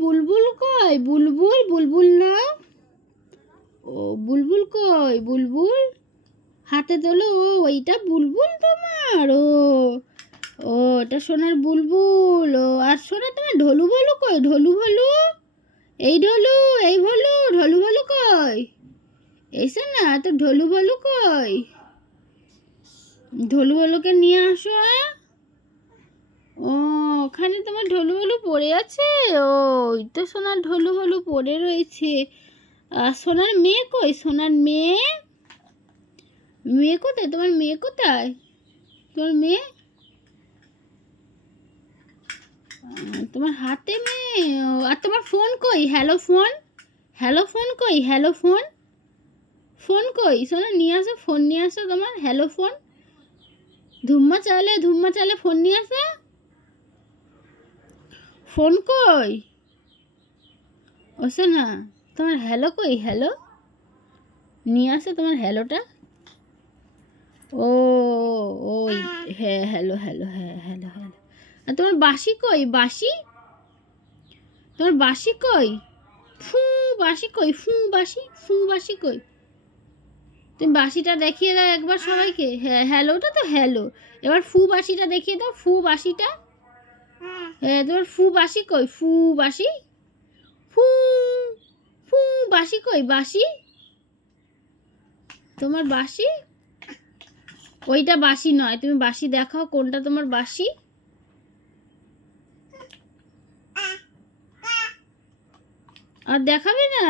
বুলবুল কই? বুলবুল, বুলবুল না? ও বুলবুল কই? বুলবুল হাতে তোলো। ও ওইটা বুলবুল তোমার? ও ও এটা সোনার বুলবুল। ও আর সোনা তোমার ঢোলু ভলু কই? ঢোলু ভলু, এই ঢোলু, এই ভলু, ঢোলু ভলু কই? এসে না তো, ঢোলু ভলু কই? ঢোলু ভলুকে নিয়ে আসো। ও ওখানে তোমার ঢোলু ভলু পড়ে আছে। ও ওই তো সোনার ঢোলু ভলু পড়ে রয়েছে। সোনার মেয়ে কই? সোনার মেয়ে, মেয়ে কোথায়? তোমার মেয়ে কোথায়? তোমার মেয়ে তোমার হাতে মেয়ে। আর তোমার ফোন কই? হ্যালো ফোন, হ্যালো ফোন কই? হ্যালো ফোন, ফোন কই? শোনো নিয়ে আসো, ফোন নিয়ে আসো তোমার। হ্যালো ফোন, ধুম্মা চালে ফোন নিয়ে আসো। ফোন কই? ও শোনা তোমার হ্যালো কই? হ্যালো নিয়ে আসো তোমার হ্যালোটা। ও ওই হ্যাঁ, হ্যালো হ্যালো, হ্যাঁ হ্যালো হ্যালো। আর তোমার বাঁশি কই? বাঁশি, তোমার বাঁশি কই? ফু বাঁশি কই? ফু বাঁশি, ফু বাঁশি কই? তুমি বাঁশিটা দেখিয়ে দাও একবার সবাইকে। হ্যাঁ হ্যালোটা তো হ্যালো, এবার ফু বাঁশিটা দেখিয়ে দাও। ফু বাঁশিটা, হ্যাঁ তোমার ফু বাঁশি কই? ফু বাঁশি, ফু ফু বাঁশি কই? বাঁশি, তোমার বাঁশি ওইটা বাঁশি নয়। তুমি বাঁশি দেখাও, কোনটা তোমার বাঁশি? আর দেখাবে না?